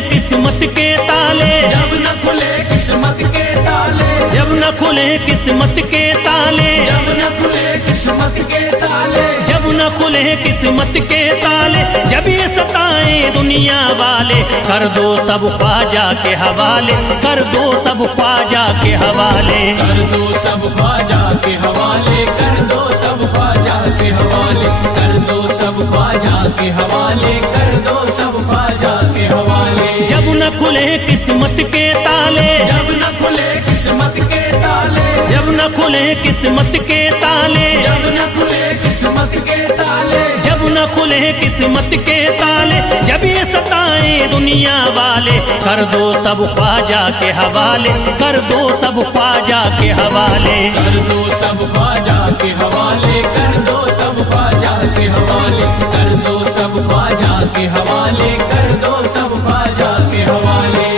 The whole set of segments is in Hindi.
किस्मत के ताले, जब न खुले किस्मत के ताले, जब न खुले किस्मत के ताले, जब न खुले किस्मत के ताले, जब न खुले किस्मत के ताले, जब ये सताए दुनिया वाले, कर दो सब ख्वाजा के हवाले, कर दो सब ख्वाजा के हवाले, कर दो सब ख्वाजा के हवाले, कर दो सब ख्वाजा के हवाले, कर दो सब ख्वाजा के हवाले, कर दो सब ख्वाजा के हवाले। जब न खुले किस्मत के ताले, जब न खुले किस्मत के ताले, जब न खुले किस्मत के ताले, जब न खुले किस्मत के ताले, जब न खुले किस्मत के ताले, जब ये सताए दुनिया वाले, कर दो सब ख्वाजा के हवाले, कर दो सब ख्वाजा के हवाले, कर दो सब ख्वाजा के हवाले, कर दो सब ख्वाजा के हवाले, कर दो सब ख्वाजा के हवाले, कर दो सब ख्वाजा के हवाले।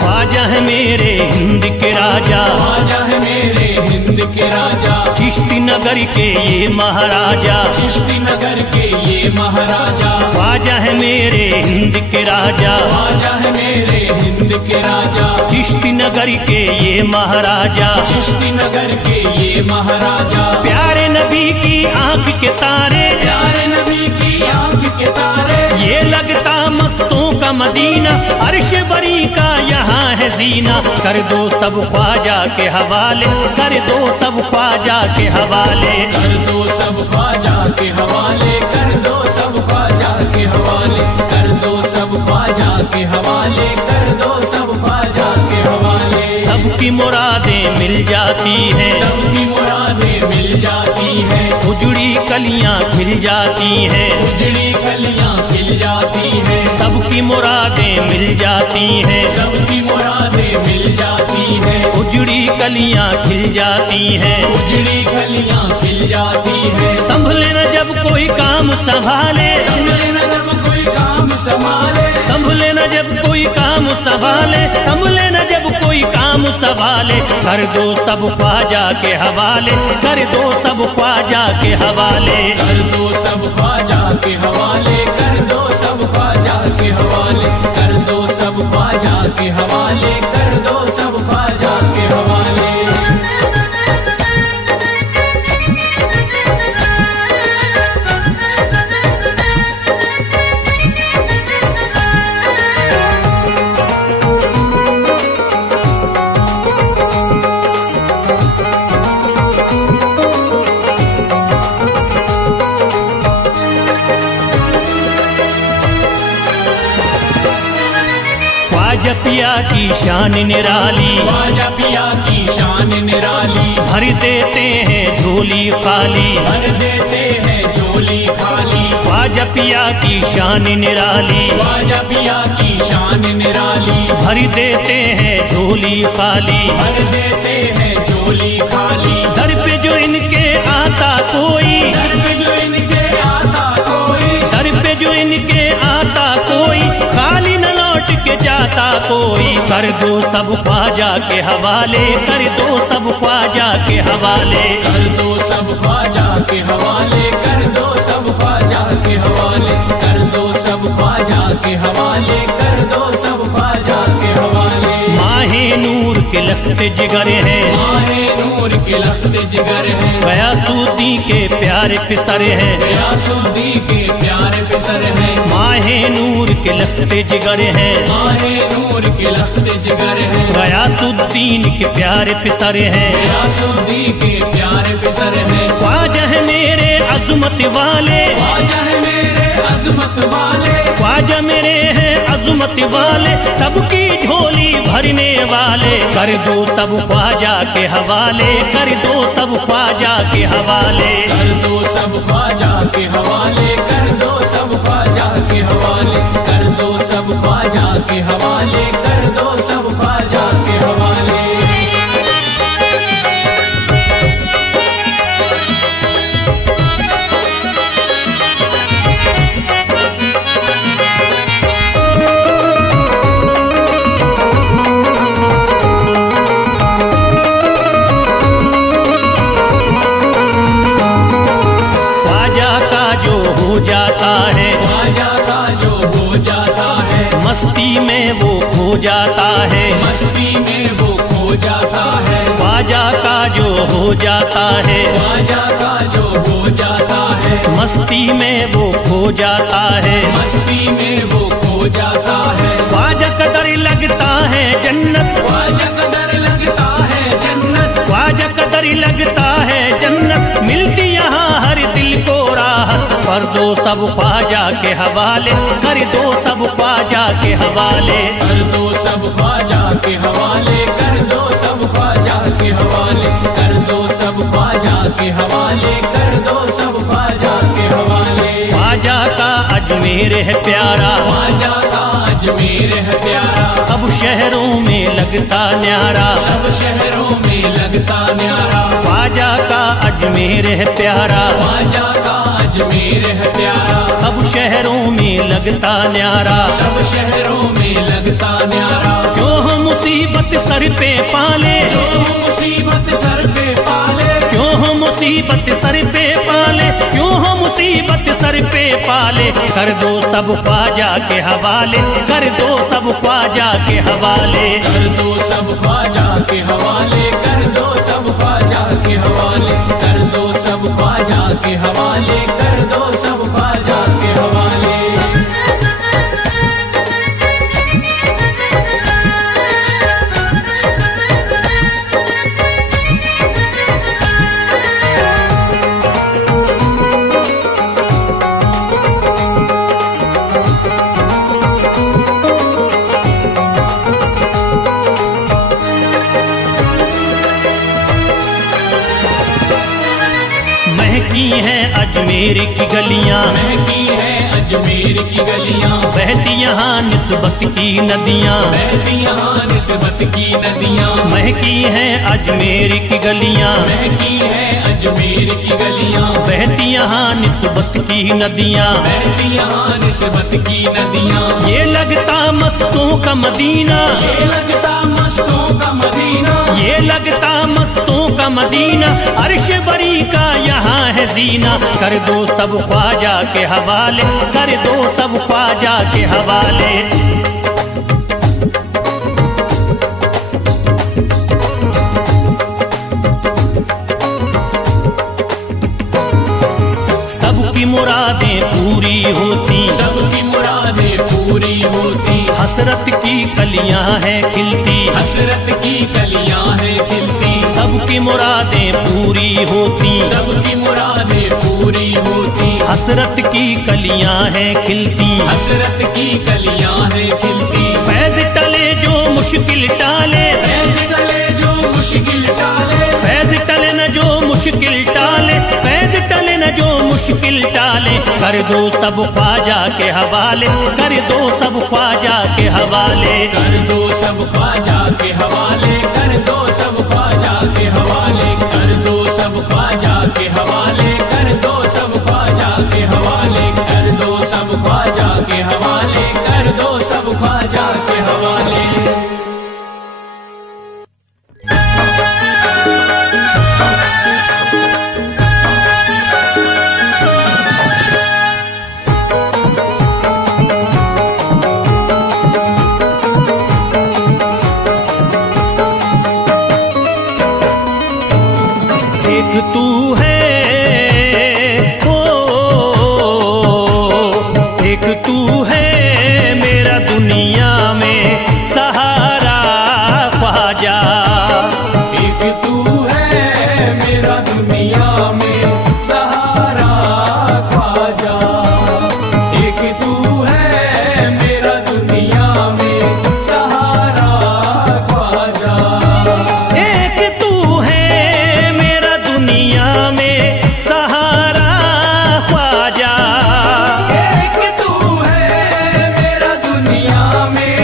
ख्वाजा है मेरे हिंद के राजा, ख्वाजा है मेरे हिंद के राजा, चिश्ती नगर के ये महाराजा, चिश्ती नगर के ये महाराजा, ख्वाजा है मेरे हिंद के राजा, ख्वाजा है मेरे हिंद के राजा, चिश्ती नगर के ये महाराजा, चिश्ती नगर के ये महाराजा, प्यारे नबी की आंख के तारे, प्यारे नबी की आंख के तारे, ये लगता मस्तों का मदीना, अर्श बरी का यहाँ है जीना, कर दो सब ख्वाजा के हवाले, कर दो सब ख्वाजा के हवाले, कर दो सब ख्वाजा के हवाले, कर दो सब ख्वाजा के हवाले, कर दो सब ख्वाजा के हवाले, कर दो सब ख्वाजा के हवाले। सबकी मुरादें मिल जाती हैं, सबकी मुरादें मिल जाती है, उजड़ी कलियां खिल जाती हैं, उजड़ी कलियां खिल जाती है, सबकी मुरादें मिल जाती हैं, सबकी मुरादें मिल जाती है, उजड़ी कलियां खिल जाती हैं, उजड़ी कलियां खिल जाती है। संभले न जब कोई काम संभाले, संभले न जब कोई काम संभाले, संभले न जब कोई काम संभाले, संभले न जब कोई काम संभाले, कर दो सब ख्वाजा के हवाले, कर दो सब ख्वाजा के हवाले, कर दो सब ख्वाजा के हवाले, कर दो सब ख्वाजा के हवाले, कर दो सब ख्वाजा के हवाले, कर दो सब ख्वाजा के हवाले। ख्वाजा पिया की शान निराली, ख्वाजा पिया की शान निराली, भर देते हैं झोली खाली, भर देते हैं झोली खाली, ख्वाजा पिया की शान निराली, ख्वाजा पिया की शान निराली, भर देते हैं झोली खाली, भर देते हैं झोली खाली, दर पे जो इनके आता कोई, दर पे जो इनके आता कोई, दर पे जो इनके आता कोई, खाली न लौट के जाता कोई, कर दो सब ख्वाजा के हवाले, कर दो सब ख्वाजा के हवाले, कर दो सब ख्वाजा के हवाले, कर दो सब ख्वाजा के हवाले, कर दो सब ख्वाजा के हवाले, कर दो सब ख्वाजा के हवाले। माहे नूर के लखते जिगर हैं, माहे नूर के लखते जिगर हैं, गयासुद्दीन के प्यारे पिसर हैं, गयासुद्दीन के प्यारे पिसर हैं, माहे नूर के लखते जिगर हैं, माहे नूर के लखते जिगर हैं, गयासुद्दीन के प्यारे पिसर हैं, गयासुद्दीन के प्यारे पिसर हैं। ख्वाजा है मेरे अज़मत वाले, ख्वाजा है मेरे अज़मत वाले, ख्वाजा मेरे हैं अज़मत वाले, सबकी झोली भरने वाले, कर दो सब ख्वाजा के हवाले, कर दो सब ख्वाजा के हवाले, कर दो सब ख्वाजा के हवाले, कर दो सब ख्वाजा के हवाले, कर दो सब ख्वाजा के हवाले, कर दो सब ख्वाजा के हवाले। मस्ती में वो खो जाता है, मस्ती में वो खो जाता है, ख्वाजा का जो हो जाता है, ख्वाजा का जो हो जाता है, मस्ती में वो खो जाता है, मस्ती में वो खो जाता है, ख्वाजा कदर लगता है जन्नत, ख्वाजा कदर लगता है जन्नत, ख्वाजा कदर लगता है जन्नत, मिलती यहाँ हर दिल को राहत, कर दो सब ख्वाजा के हवाले, कर दो सब ख्वाजा के हवाले, कर दो सब ख्वाजा के हवाले, कर दो सब ख्वाजा के हवाले, कर दो सब ख्वाजा के हवाले, कर दो सब ख्वाजा के हवाले। ख्वाजा का अजमेर है प्यारा, ख्वाजा का अजमेर है प्यारा, अब शहरों में लगता न्यारा, सब शहरों में लगता न्यारा, ख्वाजा का अजमेर है प्यारा, ख्वाजा का अजमेर है प्यारा, अब शहरों में लगता न्यारा, सब शहरों में लगता न्यारा, क्यों हम मुसीबत सर पे पाले, जो मुसीबत सर पे पाले, क्यों हम मुसीबत सर पे पाले, क्यों हम मुसीबत सर पे पाले, कर दो सब ख्वाजा के हवाले, कर दो सब ख्वाजा के हवाले, कर दो सब ख्वाजा के हवाले, कर दो सब ख्वाजा के हवाले, कर दो सब ख्वाजा के हवाले, कर दो सब ख्वाजा के हवाले। महकी हैं अजमेर की गलियां, महकी है अजमेर की गलियां, बहती यहाँ निस्बत की नदियाँ, बहती यहाँ निस्बत की नदियां, महकी हैं अजमेर की गलियाँ, महकी है अजमेर की गलियां, बहती यहाँ निस्बत की नदियाँ, बहती यहाँ निस्बत की नदियां, ये लगता मस्तों का मदीना, ये लगता मस्तों का मदीना, ये लगता मस्तों का मदीना, अर्श बरी का यहाँ है जीना, कर दो सब ख्वाजा के हवाले, कर दो सब ख्वाजा के हवाले। सबकी मुरादें पूरी होती, सबकी मुरादें पूरी होती, हसरत की कलियां हैं खिलती, हसरत की कलियां हैं खिलती, सबकी मुरादें पूरी होती, सबकी मुरादें पूरी होती, हसरत की कलियां हैं खिलती, हसरत की कलियां हैं खिलती, फैज टले जो मुश्किल टाले, फैज टले जो मुश्किल टाले, फैज टले न जो मुश्किल टाले, फैज टले न जो मुश्किल टाले, कर दो सब ख्वाजा के हवाले, कर दो सब ख्वाजा के हवाले, कर दो सब ख्वाजा के हवाले, कर दो सब ख्वाजा के हवाले, कर दो सब ख्वाजा के हवाले, कर दो सब ख्वाजा के हवाले, कर दो सब ख्वाजा के हवाले, कर दो सब ख्वाजा के हवाले। एक तू है ओ, एक तू है मेरा दुनिया में सहारा ख्वाजा, एक तू है मेरा दुनिया में सहारा ख्वाजा, एक तू है मेरा दुनिया में सहारा ख्वाजा, एक तू है मेरा दुनिया में सहारा ख्वाजा, एक तू है मेरा दुनिया में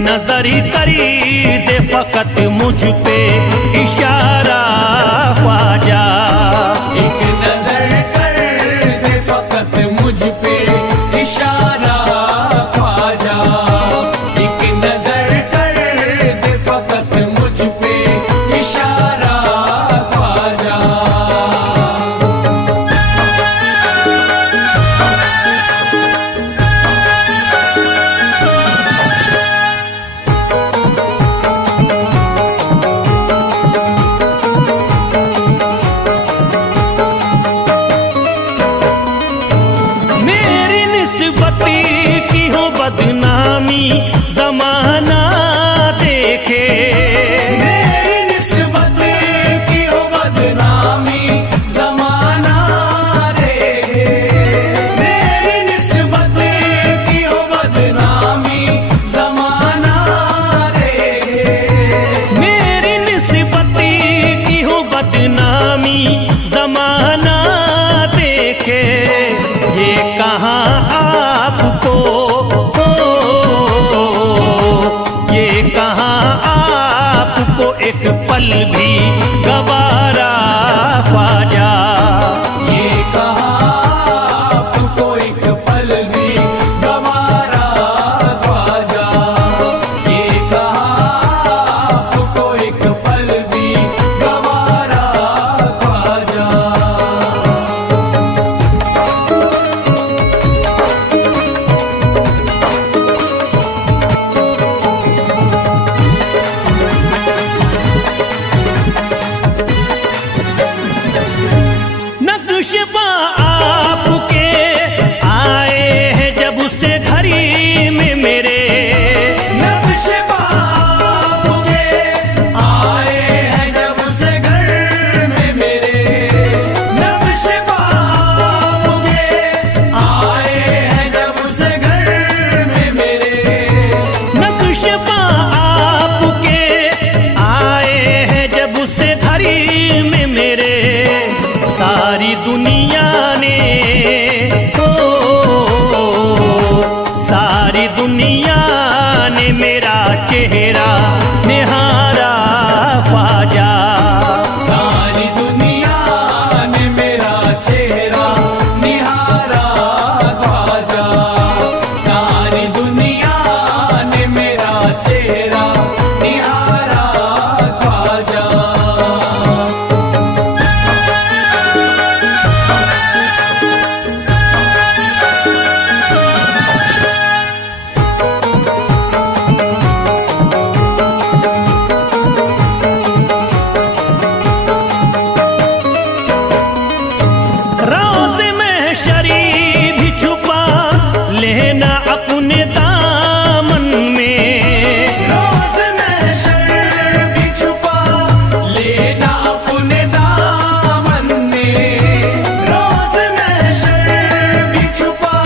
नजर करी दे फकत मुझ पे इशारा ख्वाजा। एक नजर कर दे फकत मुझ पे इशारा ख्वाजा। एक नजर कर दे फकत मुझ पे इशारा ख्वाजा। मेरी निस्बत की हो बदनामी जमाना देखे। मेरी निस्बत की हो बदनामी जमाना देखे। मेरी निस्बत की हो बदनामी जमाना देखे। मेरी निस्बत की हो बदनामी जमाना देखे। ये कहाँ आपको ये कहाँ आपको एक पल भी गवारा ख्वाजा। ये कहाँ आपको एक पल भी गवारा ख्वाजा। ये कहाँ आपको एक पल भी गवारा ख्वाजा। नक्श पा आपके आए हैं जब उससे घड़ी में मेरे। नक्श आपके आए हैं जब से घर में मेरे। नक्श आपके आए हैं जब से घर में मेरे। नक्श पा आपके आए हैं जब उससे घड़ी में मेरे। सारी दुनिया ने सारी दुनिया ने मेरा चेहरा निहारा ख्वाजा। सारी दुनिया ने मेरा चेहरा निहारा ख्वाजा। सारी दुनिया ने मेरा चेहरा निहारा ख्वाजा। रोज़ में शरीफ भी छुपा लेना अपने दामन में। रोज़ महशर भी छुपा लेना अपने दामन में। रोज़ महशर भी छुपा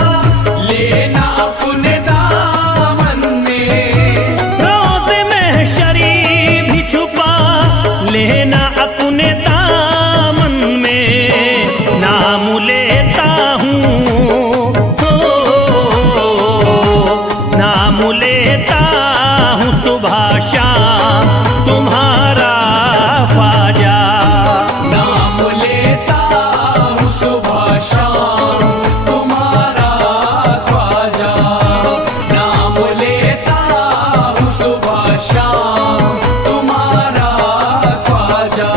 लेना अपने दामन में। रोज़ में शरीफ भी छुपा लेना अपने दामन में। नाम लेता हूँ नाम लेता हूँ सुबह शाम तुम्हारा ख्वाजा। नाम लेता हूँ सुबह शाम तुम्हारा ख्वाजा। नाम लेता हूँ सुबह शाम तुम्हारा ख्वाजा।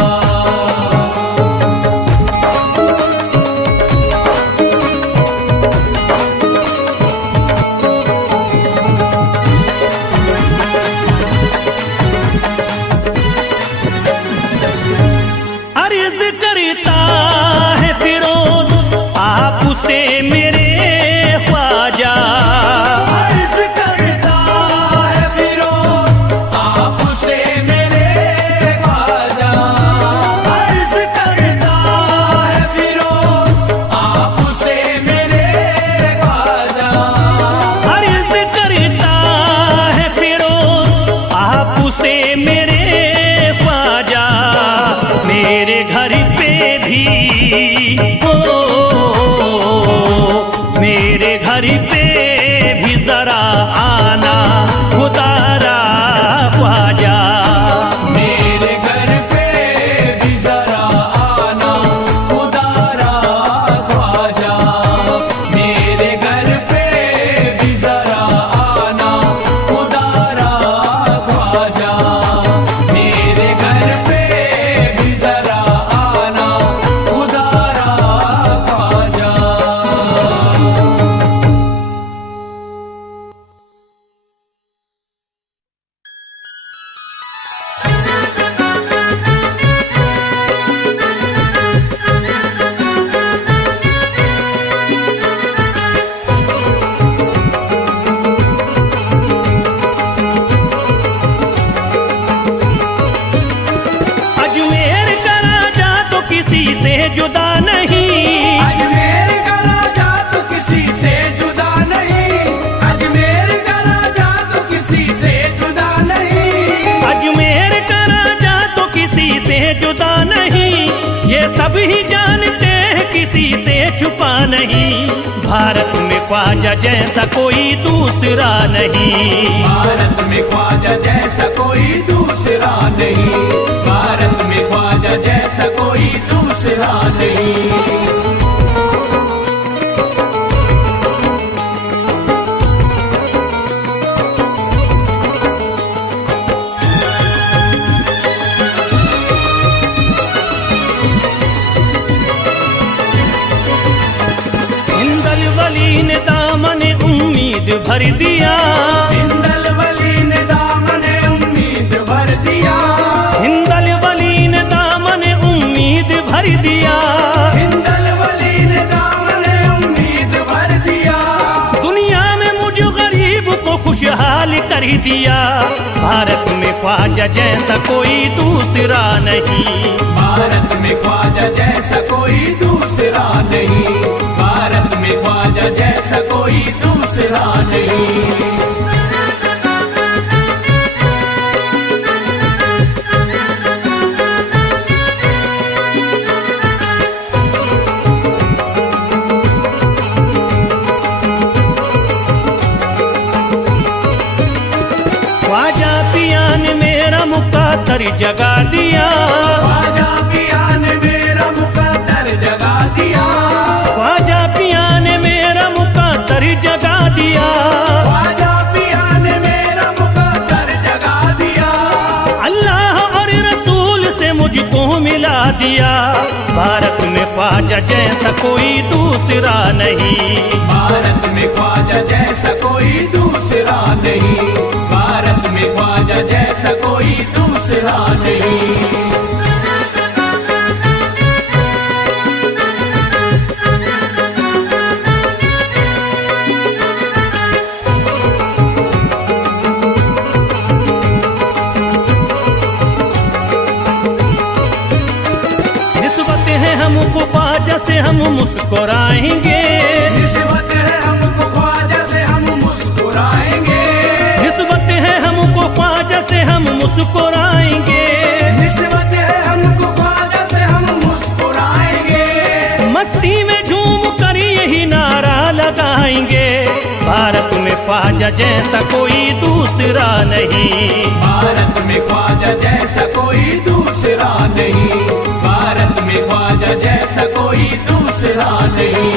जुदा नहीं। अजमेर का राजा तो किसी से जुदा नहीं, अजमेर का राजा तो किसी से जुदा नहीं, अजमेर का राजा तो किसी से जुदा नहीं, ये सब ही जानते हैं किसी से छुपा नहीं। भारत में ख्वाजा जैसा कोई दूसरा नहीं, भारत में ख्वाजा जैसा कोई दूसरा नहीं, भारत में ख्वाजा जैसा कोई दूसरा नहीं। हिंदल वली ने दामन उम्मीद भर दिया, हिंदल वली ने दामन उम्मीद भर दिया, हिंदल वली ने दामन उम्मीद भर दिया, हिंदल वली ने दामन उम्मीद भर दिया, दुनिया में मुझ गरीब को खुशहाल कर दिया। भारत में ख्वाजा जैसा कोई दूसरा नहीं, भारत में ख्वाजा जैसा कोई दूसरा नहीं, भारत में ख्वाजा जैसा कोई दूसरा नहीं। ख्वाजा पिया ने मेरा मुकाद्दर जगा दिया, ख्वाजा पिया ने मेरा मुकद्दर जगा दिया, ख्वाजा पिया ने मेरा मुकाद्दर जगा दिया, ख्वाजा पिया ने मेरा मुकद्दर जगा दिया, अल्लाह और रसूल से मुझको मिला दिया। भारत में ख्वाजा जैसा कोई दूसरा नहीं, भारत में ख्वाजा जैसा कोई दूसरा नहीं, भारत में ख्वाजा जैसा कोई दूसरा नहीं। निस्बत है हमको ख्वाजा से हम मुस्कुराएंगे, निस्बत है हमको ख्वाजा से हम मुस्कुराएंगे, निस्बत है हमको ख्वाजा से हम मुस्कुराएंगे, निस्बत है हमको ख्वाजा से हम मुस्कुराएंगे, मस्ती में झूम कर यही नारा लगाएंगे। भारत में ख्वाजा जैसा कोई दूसरा नहीं, भारत में ख्वाजा जैसा कोई दूसरा नहीं, भारत में ख्वाजा जैसा कोई दूसरा नहीं।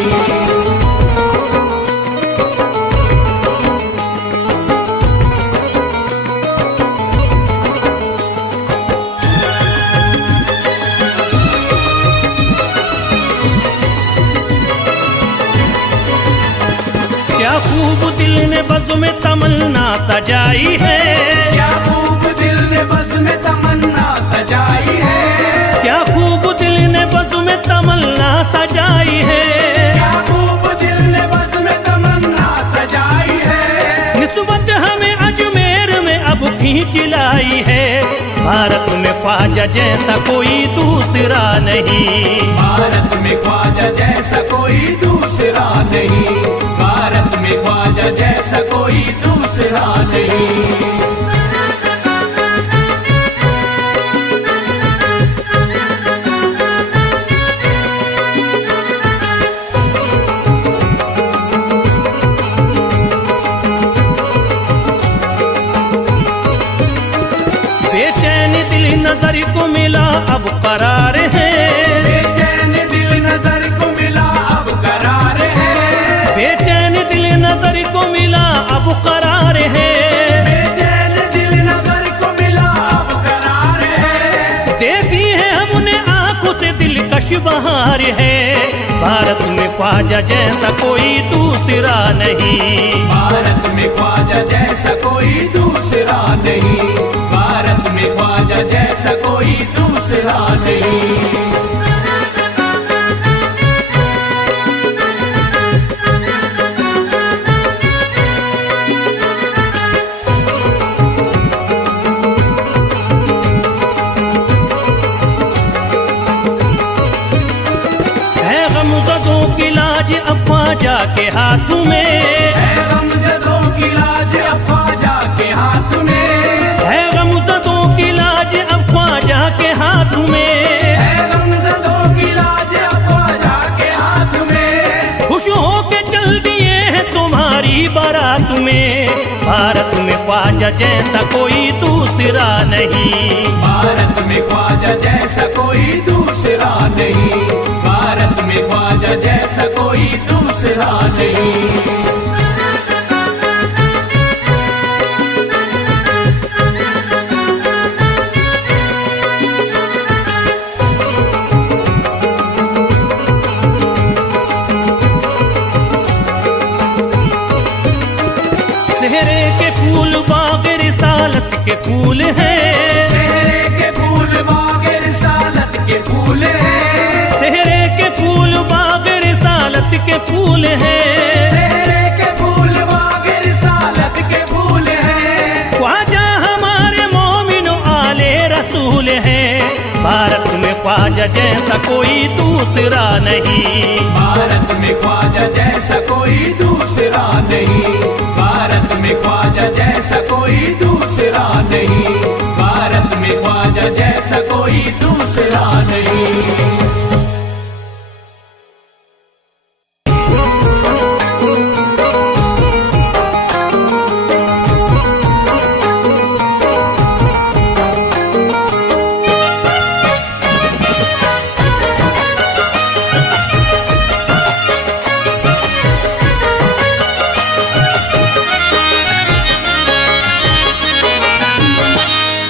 क्या खूब दिल ने बज़्म में तमन्ना सजाई है, क्या खूब दिल ने बज़्म में तमन्ना सजाई है, क्या खूब दिल ने बज़्म में तमन्ना सजाई है, क्या खूब दिल ने बज़्म में तमन्ना सजाई है, निस्बत हमें अजमेर में अब खींच लाई है। भारत में ख्वाजा जैसा कोई दूसरा नहीं, भारत में ख्वाजा जैसा कोई दूसरा नहीं, भारत में ख्वाजा जैसा कोई दूसरा नहीं। बेचैन दिल नजर को मिला अब करार है, बेचैन दिल नजर को मिला अब करार है, बेचैन दिल नजर को मिला अब करार है, बेचैन दिल नजर को मिला अब करार है, देखी है हमने आंखों से दिलकश बहार है। भारत में ख्वाजा जैसा कोई दूसरा नहीं, भारत में ख्वाजा जैसा कोई दूसरा नहीं, भारत में ख्वाजा जैसा कोई दूसरा नहीं। ख्वाजा के हाथ में, है गमज़दों की लाज अब ख्वाजा के हाथ में, है गमज़दों की लाज अब ख्वाजा के हाथ में, है गमज़दों की लाज अब ख्वाजा के हाथ में। खुश होके चल दिए हैं तुम्हारी बारात में। भारत में ख्वाजा जैसा कोई दूसरा नहीं, भारत में ख्वाजा जैसा कोई दूसरा नहीं, भारत में ख्वाजा जैसा कोई दूसरा नहीं। सेहरे के फूल बाग रिसालत के फूल हैं, सेहरे के फूल बाग रिसालत के फूल हैं, सेहरे के फूल बाग रिसालत के फूल हैं, सेहरे के फूल बाग रिसालत के फूल हैं। ख्वाजा हमारे मोमिनो आले रसूल हैं। भारत में ख्वाजा जैसा कोई दूसरा नहीं, भारत में ख्वाजा जैसा कोई दूसरा नहीं, भारत में ख्वाजा जैसा कोई दूसरा नहीं, भारत में ख्वाजा जैसा कोई दूसरा नहीं।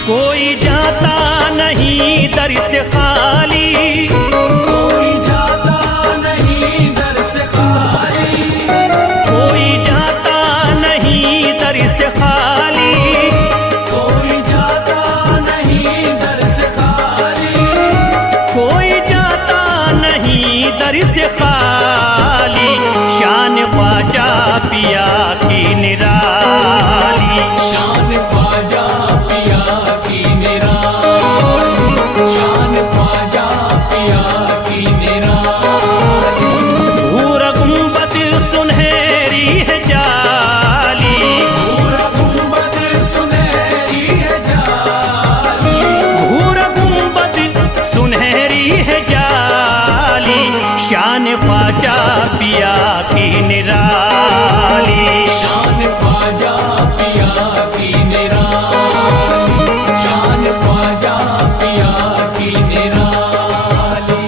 कोई जाता नहीं दर से खाली, कोई जाता नहीं दर से खाली, कोई जाता नहीं दर से खाली, कोई जाता नहीं दर से खाली, कोई जाता नहीं दर से खाली। शान ख्वाजा पिया की निराली, शान ख्वाजा पिया की निराली, शान ख्वाजा पिया की निराली। भूर गुंबद सुनहरी है जाली, भूर गुंबद सुनहरी है जाली, भूर गुंबद सुनहरी है जाली। शान ख्वाजा पिया की निराली, शान ख्वाजा पिया की निराली, शान ख्वाजा पिया की निराली।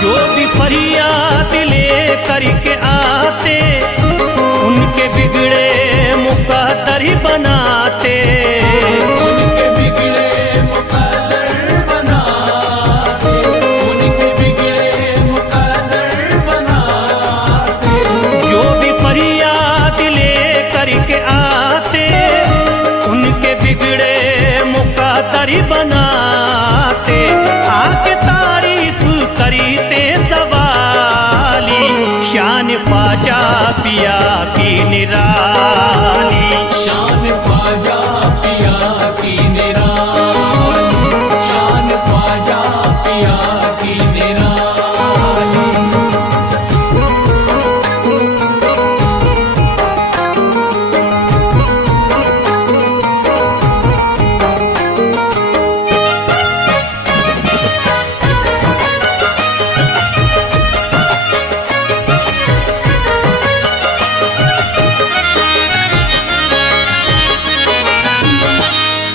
जो भी फरियाद ले करके आते, उनके बिगड़े मुकद्दर ही बनाते, उनके बिगड़े मुकद्दर बनाते, उनके बिगड़े मुकद्दर बनाते। जो भी फरियाद ले करके आते, उनके बिगड़े मुकद्दर ही बनाते। आके तारीफ करते सवाली, शान ख्वाजा पिया की निराली, शान ख्वाजा पिया की निराली, शान ख्वाजा पिया की निराली।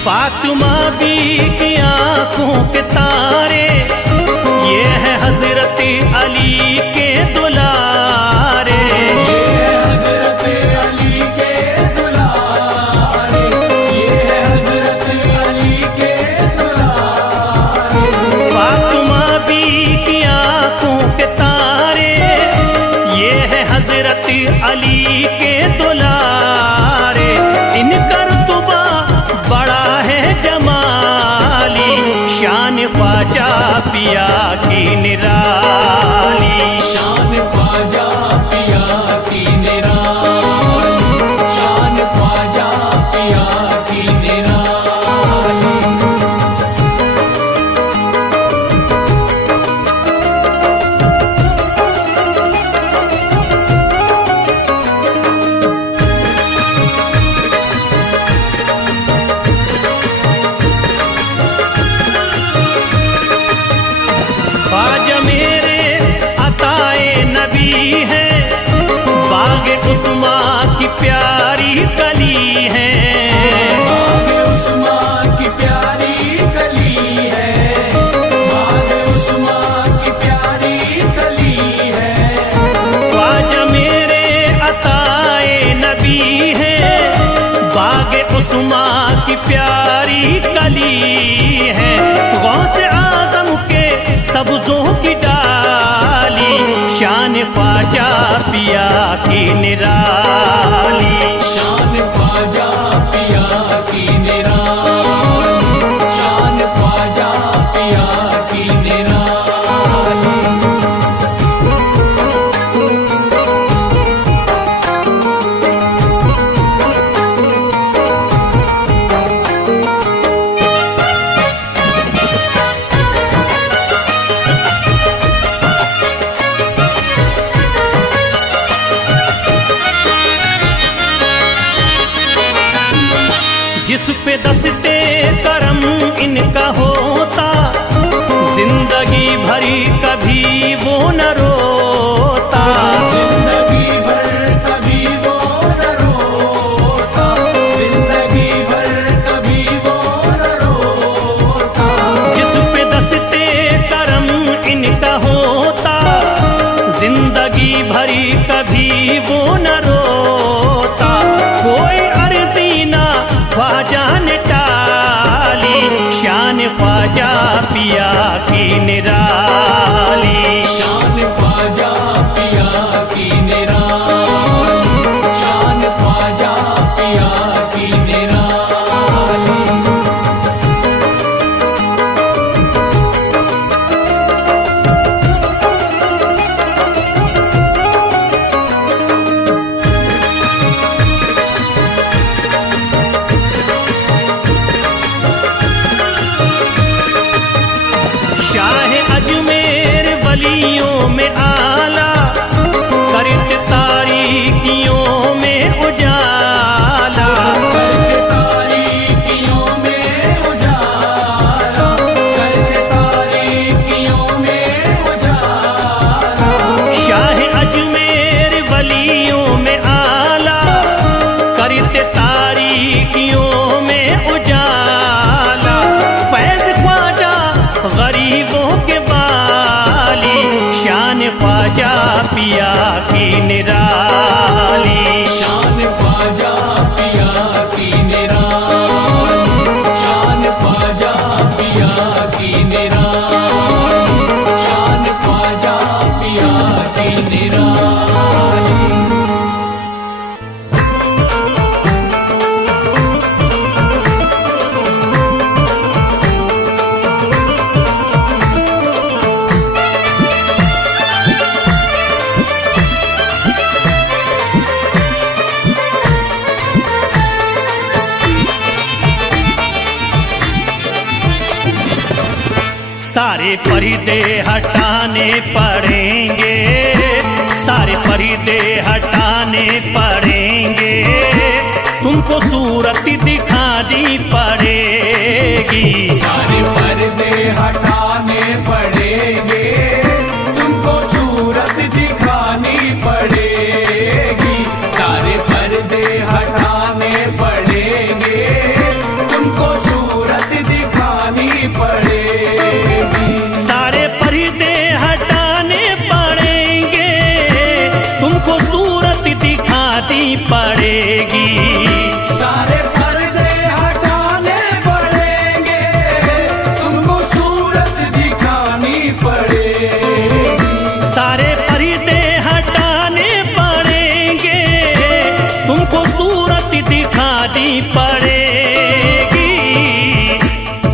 फातिमा बी की आंखों के तारे, ये है हजरत अली के दुलारे, ये है हजरत अली के दुलारे, ये है हजरत अली के दुलारे। फातिमा बी की आंखों के तारे, ये है हजरत अली के दुलारे। इनका रुतबा बड़ा है जमाली, शान ख्वाजा उस्मा की प्यारी कली है, बाग उस्मा की प्यारी कली है, बाग उस्मा की प्यारी कली है। ख्वाजा मेरे अताए नबी है, बाग उस्मा की प्यारी कली है। गौसे आदम के सब्जों की डाली, शान ख्वाजा पिया की निराली, शान ख्वाजा पिया की निराली, शान ख्वाजा पिया की निराली। जिस पे दस्ते करम इनका होता, जिंदगी भरी कभी वो न रोता, जिंदगी भर कभी वो न रोता, जिंदगी भर कभी वो न रोता। जिस पे दस्ते करम इनका होता, जिंदगी भरी कभी वो न रोता। कोई अर्जी ना ख्वाजा ने टाली, शान ख्वाजा पिया की निराली, शान ख्वाजा पिया की निराली, शान ख्वाजा पिया की निराली। शाह अजमेर वलियों में आला, करत तारीकियों में उजाला, करके तारीकियों में उजाला, करके तारीकियों में उजाला। शाह अजमेर वलियों में आला, करत तारीकियों में उजाला। फैज ख्वाजा गरीबों के बाली, शान ख्वाजा पिया की निराली, शान ख्वाजा पिया की निराली, शान ख्वाजा पिया की निराली, शान ख्वाजा पिया की निराली। सारे पर्दे हटाने पड़ेंगे, सारे पर्दे हटाने पड़ेंगे, तुमको सूरत दिखानी पड़ेगी, सारे पर्दे हटाने पड़ेंगे, तुमको सूरत दिखानी पड़ेगी। सारे पर्दे हटाने पड़ेंगे, तुमको सूरत दिखानी पड़ेगी। सारे पर्दे हटाने पड़ेंगे, तुमको सूरत दिखानी पड़ेगी। सारे पर्दे हटाने पड़ेंगे, तुमको सूरत दिखानी पड़ेगी। सारे पर्दे हटाने पड़ेंगे, तुमको सूरत दिखानी पड़ेगी।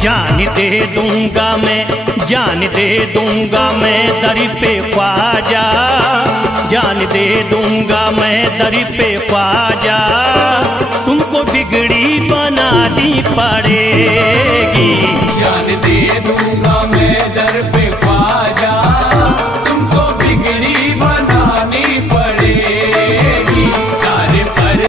जान दे दूंगा मैं, जान दे दूंगा मैं दर पे ख्वाजा, जान दे दूंगा मैं दर पे ख्वाजा, तुमको बिगड़ी बनानी पड़ेगी। जान दे दूंगा मैं दर पे ख्वाजा, तुमको बिगड़ी बनानी पड़ेगी। सारे पर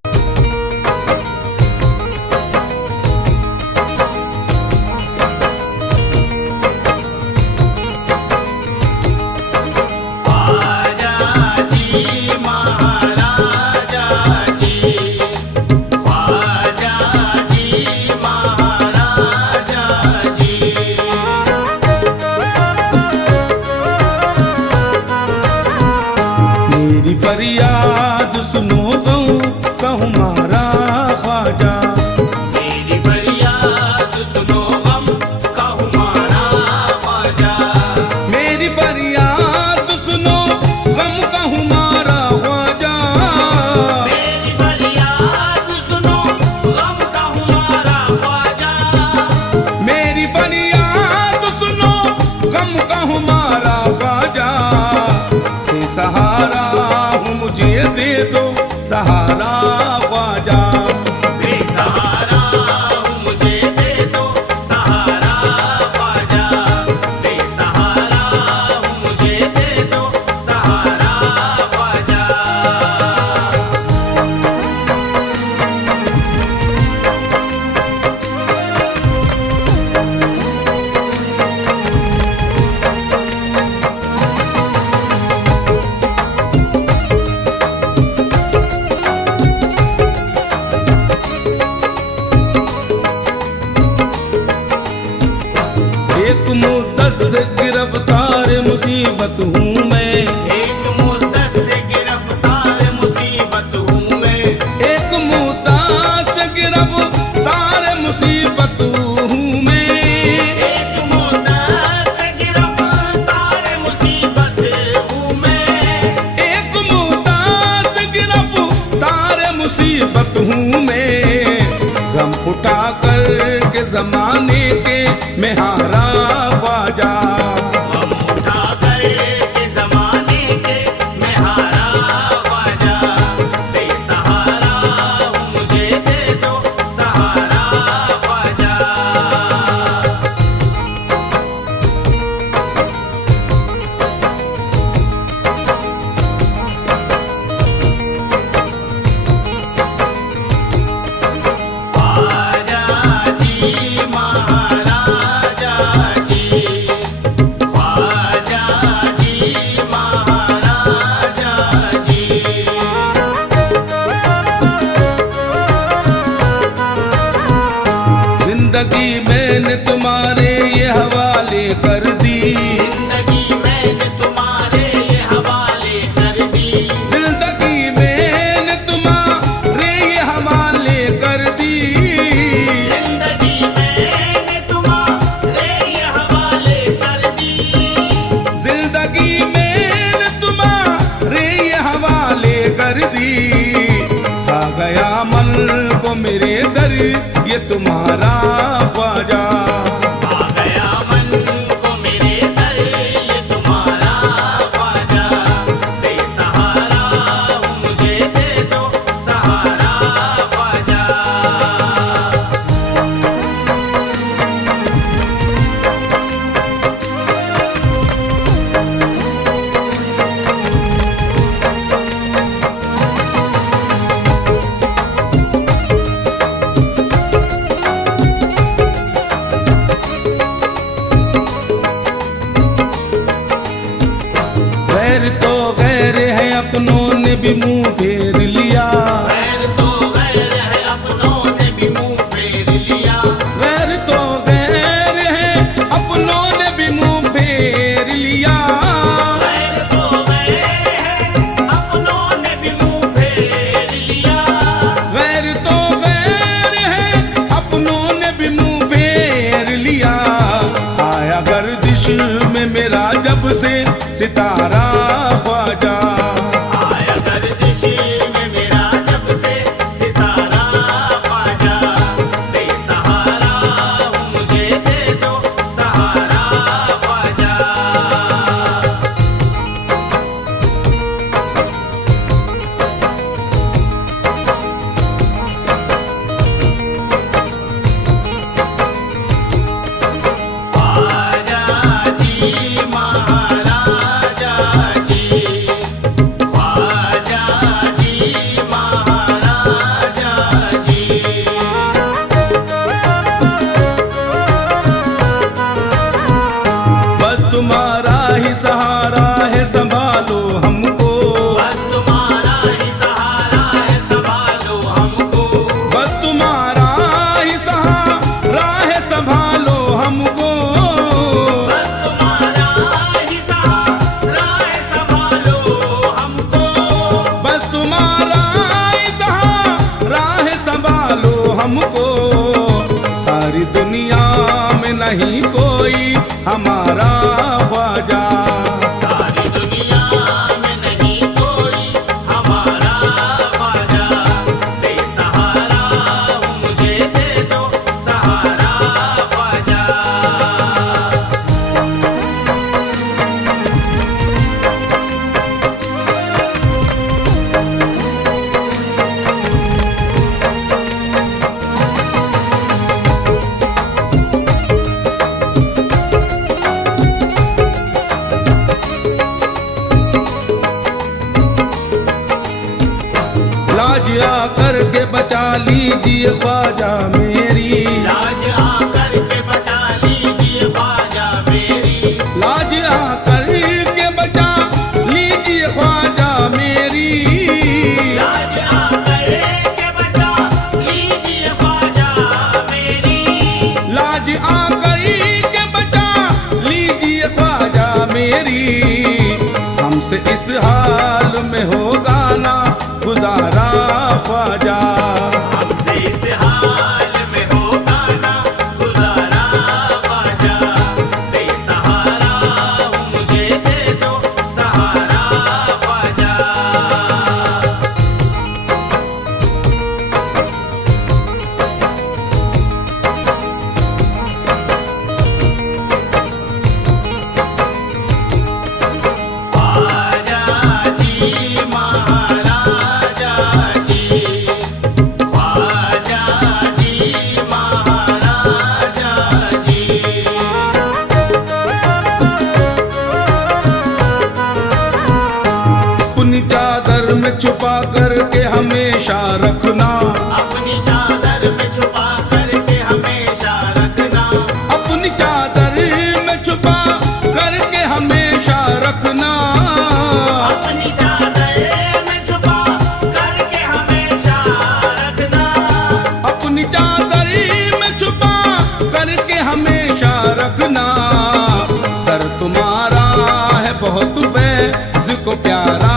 महाराजा ख्वाजा। मेरी फरियाद सुनो गम का हमारा ख्वाजा। मेरी फरियाद सुनो गम का हमारा ख्वाजा। मेरी फरियाद सुनो गम का हमारा ख्वाजा। मेरी फरियाद सुनो गम का हमारा ख्वाजा। सहारा हूँ मुझे दे दो सहारा ख्वाजा। बेसहारा हूँ मुझे दे दो सहारा ख्वाजा। बेसहारा हूँ मुझे दे दो सहारा ख्वाजा। एक मुद्दत से गिरफ्तार मुसीबत हूँ मैं। एक मुद्दत से गिरफ्तार मुसीबत हूँ मैं। एक मुद्दत से गिरफ्तार मुसीबत हूँ मैं। एक मुद्दत से गिरफ्तार मुसीबत हूँ मैं। एक मुद्दत से गिरफ्तार मुसीबत हूँ मैं। गम उठा कर के जमाने के मैं हारा ख्वाजा। गम उठा कर के ज़माने के मैं हारा ख्वाजा। बेसहारा हूँ मुझे दे दो सहारा ख्वाजा। ख्वाजा जी महाराजा जी। ख्वाजा जी महाराजा जी। जिंदगी मैंने तुम्हारे ये हवाले कर दी। जिंदगी मैंने तुम्हारे ये हवाले कर दी। जिंदगी मैंने तुम्हारे ये हवाले कर दी। जिंदगी मैंने तुम्हारे ये हवाले कर दी। जिंदगी मैंने तुम्हारे ये हवाले कर दी। आ गया मन को मेरे दर ये तुम्हारा ख्वाजा। आ गया मन को मेरे दर ये तुम्हारा ख्वाजा। बेसहारा हूँ मुझे दे दो सहारा ख्वाजा। हमको, सारी दुनिया में नहीं कोई हमारा ख्वाजा। सारी दुनिया में नहीं कोई हमारा ख्वाजा, बेसहारा हूँ मुझे दे दो सहारा ख्वाजा। लाज आकर के बचा लीजिए ख्वाजा मेरी, लाज आकर के बचा लीजिए ख्वाजा मेरी, लाज आकर के बचा लीजिए ख्वाजा मेरी, लाज आकर के बचा लीजिए ख्वाजा मेरी, लाज आकर के बचा लीजिए ख्वाजा मेरी। हमसे इस हाल में होगा ना गुजारा ख्वाजा, हमसे इस हाल में होगा ना गुजारा ख्वाजा, बेसहारा हूँ मुझे दे दो सहारा ख्वाजा। ख्वाजा जी महाराजा जी, ख्वाजा जी महाराजा जी। अपनी चादर में छुपा करके हमेशा रखना, अपनी चादर में छुपा करके हमेशा रखना, अपनी चादर में छुपा करके हमेशा रखना, अपनी चादर में छुपा करके हमेशा रखना, अपनी चादर में छुपा करके हमेशा रखना। सर तुम्हारा है बहुत फैज़ को प्यारा